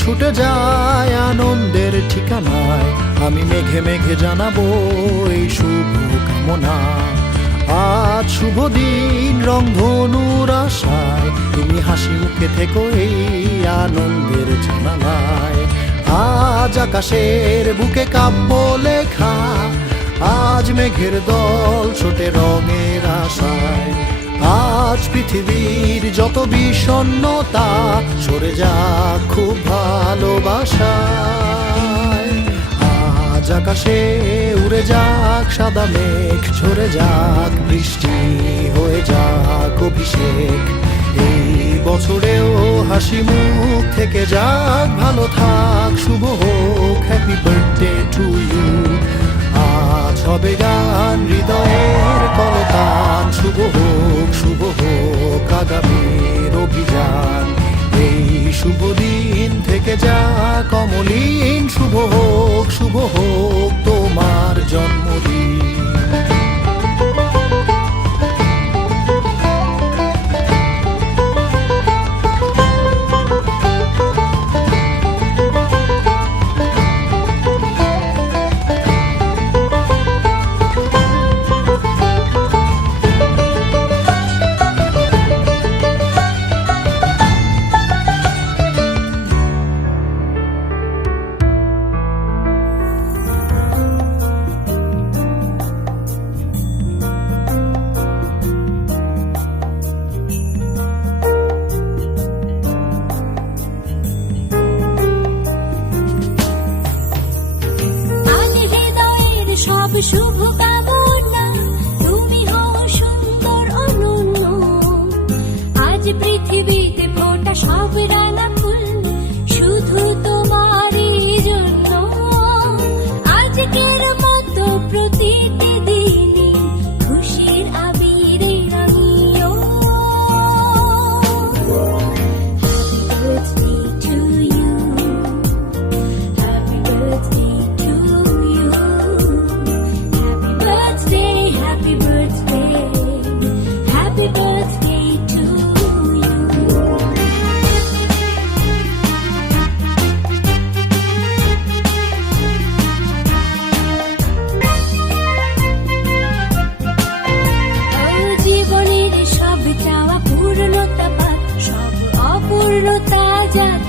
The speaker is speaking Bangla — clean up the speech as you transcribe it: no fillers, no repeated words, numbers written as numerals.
ছুটে যায় আনন্দের ঠিকানায়, আমি মেঘে মেঘে জানাবো এই শুভ কামনা। আজ শুভ দিন রংধনুর আশায়, তুমি হাসি মুখে থেকো এই আনন্দের জানালায়। আজ আকাশের বুকে কাব্য লেখা, আজ মেঘের দল ছোটে রঙের আশায়। আজ পৃথিবীর যত বিষণ্ণতা সরে যাক খুব ভালোবাসায়। আজ আকাশে উড়ে যাক সাদা মেঘ, ঝরে যাক বৃষ্টি, হয়ে যাক অভিষেক। এই বছরেও হাসি মুখ থেকে যাক, ভালো থাক, শুভ হোক, হ্যাপি বার্থডে টু ইউ। আজ হবে গান হৃদয়ের কলতান, শুভ হোক আগামীর অভিযান। এই শুভ দিন থেকে যাক অমলিন, শুভ হোক তোমার জন্মদিন। সব শুভ কামনা, তুমি হও সুন্দর অনন্য। আজ পৃথিবীতে ফোটা সব রানা ফুল শুধু তোমারই জন্য। আজকের মতো প্রতিটি দিনই খুশির আবিরে রাঙিও। Happy birthday to you. জীবনের সব চাওয়া পূর্ণতা পাক, সব অপূর্ণতা যাক